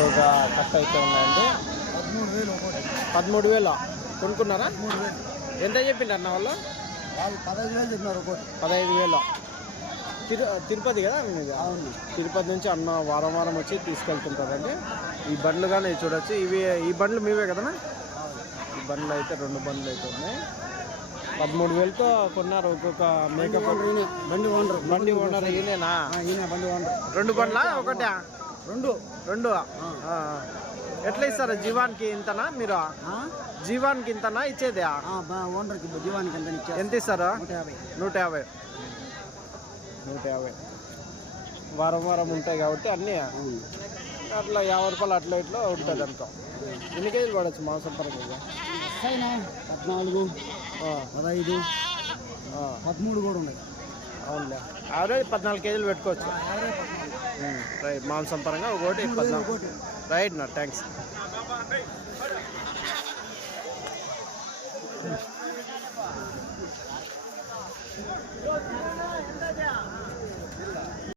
ఒక కట్ట అయితే ఉన్నాయండి. పదమూడు వేలు. కొనుక్కున్నారా? ఎంత చెప్పిండు అన్న వాళ్ళు? వాళ్ళు పదహైదు వేలు చెప్పినారు ఒకటి. పదహైదు వేలు. తిరు తిరుపతి కదా మీది? అవును. తిరుపతి నుంచి అన్న వారం వారం వచ్చి తీసుకెళ్తుంటారండి. ఈ బండ్లు కానీ చూడొచ్చు. ఇవి ఈ బండ్లు మీవే కదనా? ఈ బండ్లు అయితే రెండు బండ్లు అయితే ఉన్నాయి. పదమూడు వేలతో కొన్నారు ఒక్కొక్క మేకప్. బండి ఓనర్ బండి ఓనర్ ఈయనేనా? ఈయన బండి ఓనర్. రెండు బండ్లా? ఒకటా? రెండు రెండు. ఎట్లా ఇస్తారు? జీవానికి ఇంతనా? మీరు? జీవానికి ఇంతనా? ఇచ్చేది? ఓనర్కి జీవానికి ఎంత ఇచ్చారు ఎంత ఇస్తారు? నూట యాభై. నూట యాభై. వారం వారం ఉంటాయి కాబట్టి అన్నీ. అట్లా యాభై రూపాయలు అట్లా ఇట్లా ఉంటుంది అనుకో ఎన్ని కేజీలు పడవచ్చు మాంసం పరంగా పద్నాలుగు పదహైదు పదమూడు కూడా ఉన్నాయి. అవునులే. యావరేజ్ పద్నాలుగు కేజీలు పెట్టుకోవచ్చు. రైట్. మాంసం పరంగా ఒకటి పద్నాలుగు. రైట్ నా థ్యాంక్స్